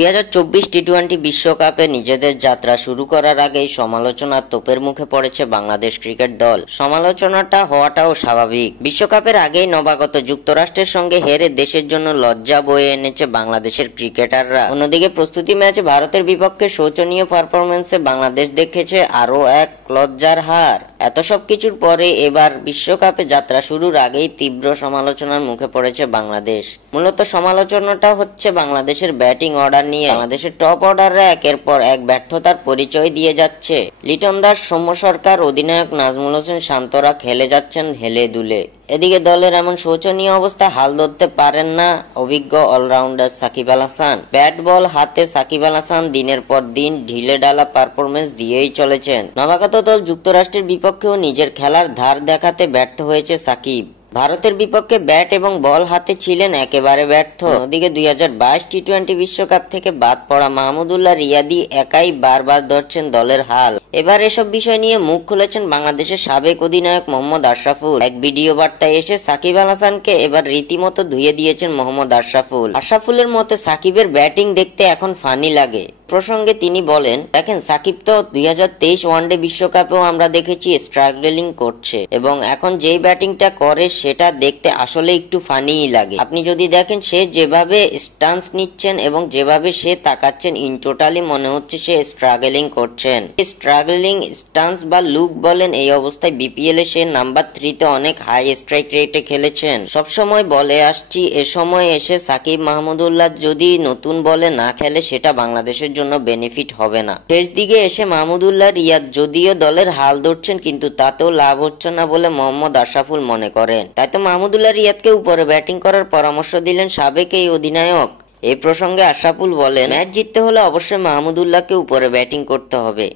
2024 টি-20 বিশ্বকাপে নিজেদের যাত্রা শুরু করার আগেই সমালোচনার তোপের মুখে পড়েছে বাংলাদেশ ক্রিকেট দল। সমালোচনাটা হওয়াটাও স্বাভাবিক। বিশ্বকাপের আগেই নবাগত যুক্তরাষ্ট্রের সঙ্গে হেরে দেশের জন্য লজ্জা বয়ে এনেছে বাংলাদেশের ক্রিকেটাররা। অন্যদিকে প্রস্তুতি ম্যাচে ভারতের বিপক্ষে শোচনীয় পারফরম্যান্সে বাংলাদেশ দেখেছে আরও এক লজ্জার হার। এত সব কিছুর পরে এবার বিশ্বকাপে যাত্রা শুরুর আগেই তীব্র সমালোচনার মুখে পড়েছে বাংলাদেশ। মূলত সমালোচনাটা হচ্ছে বাংলাদেশের ব্যাটিং অর্ডার নিয়ে। বাংলাদেশের টপ অর্ডাররা একের পর এক ব্যর্থতার পরিচয় দিয়ে যাচ্ছে। লিটন দাস, সৌম্য সরকার, অধিনায়ক নাজমুল হোসেন শান্তরা খেলে যাচ্ছেন হেলে দুলে। এদিকে দলের এমন শোচনীয় অবস্থায় হাল ধরতে পারেন না অভিজ্ঞ allrounder Shakib Al Hasan. Bat ball হাতে সাকিব আল হাসান দিনের পর দিন ঢিলে ঢালা পারফরমেন্স দিয়েই চলেছেন। নবাগত দল যুক্তরাষ্ট্রের বিপক্ষেও নিজের খেলার ধার দেখাতে ব্যর্থ হয়েছে সাকিব। ভারতের বিপক্ষে ব্যাট এবং বল হাতে ছিলেন একেবারে ব্যর্থ। অন্যদিকে 2022 টি-20 বিশ্বকাপ থেকে বাদ পড়া মাহমুদুল্লাহ রিয়াদি একাই বারবার ধরছেন দলের হাল। এবার এসব বিষয় নিয়ে মুখ খুলেছেন বাংলাদেশের সাবেক অধিনায়ক মোহাম্মদ আশরাফুল। এক ভিডিও বার্তায় এসে সাকিব আল হাসানকে এবার রীতিমতো ধুয়ে দিয়েছেন মোহাম্মদ আশরাফুল। আশরাফুলের মতে সাকিবের ব্যাটিং দেখতে এখন ফানি লাগে। প্রসঙ্গে তিনি বলেন, দেখেন সাকিব তো 2023 ওয়ানডে বিশ্বকাপেও আমরা দেখেছি স্ট্রাগলিং করছে এবং এখন যেই ব্যাটিংটা করে সেটা দেখতে আসলে একটু ফানিই লাগে। আপনি যদি দেখেন সে যেভাবে স্টান্স নিচ্ছেন এবং যেভাবে সে তাকাচ্ছেন, ইন টোটালি মনে হচ্ছে সে স্ট্রাগলিং করছেন। স্ট্রাগলিং স্টান্স বা লুক বলেন, এই অবস্থায় বিপিএল এ সে নাম্বার 3 তে অনেক হাই স্ট্রাইক রেটে খেলেছেন। সবসময় বলে আসছি, এ সময় এসে সাকিব মাহমুদুল্লাহ যদি নতুন বলে না খেলে সেটা বাংলাদেশের জন্য বেনিফিট হবে না। শেষ দিকে এসে মাহমুদুল্লাহ রিয়াদ যদিও দলের হাল ধরছেন, কিন্তু তাতেও লাভ হচ্ছে না বলে মোহাম্মদ আশরাফুল মনে করেন। তাই তো মাহমুদুল্লাহ রিয়াদকে উপরে ব্যাটিং করার পরামর্শ দিলেন সাবেক এই অধিনায়ক। এই প্রসঙ্গে আশরাফুল বলেন, ম্যাচ জিততে হলে অবশ্যই মাহমুদুল্লাহকে উপরে ব্যাটিং করতে হবে।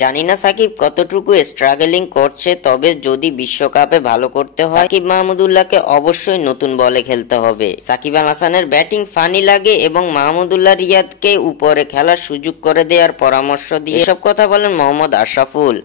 জানি না সাকিব কতটুকু স্ট্রাগলিং করছে, তবে যদি বিশ্বকাপে ভালো করতে হয় সাকিব মাহমুদুল্লাহকে অবশ্যই নতুন বলে খেলতে হবে। সাকিব আল হাসানের ব্যাটিং ফানি লাগে এবং মাহমুদুল্লাহ রিয়াদকে উপরে খেলার সুযোগ করে দেওয়ার পরামর্শ দিয়ে এসব কথা বলেন মোহাম্মদ আশরাফুল।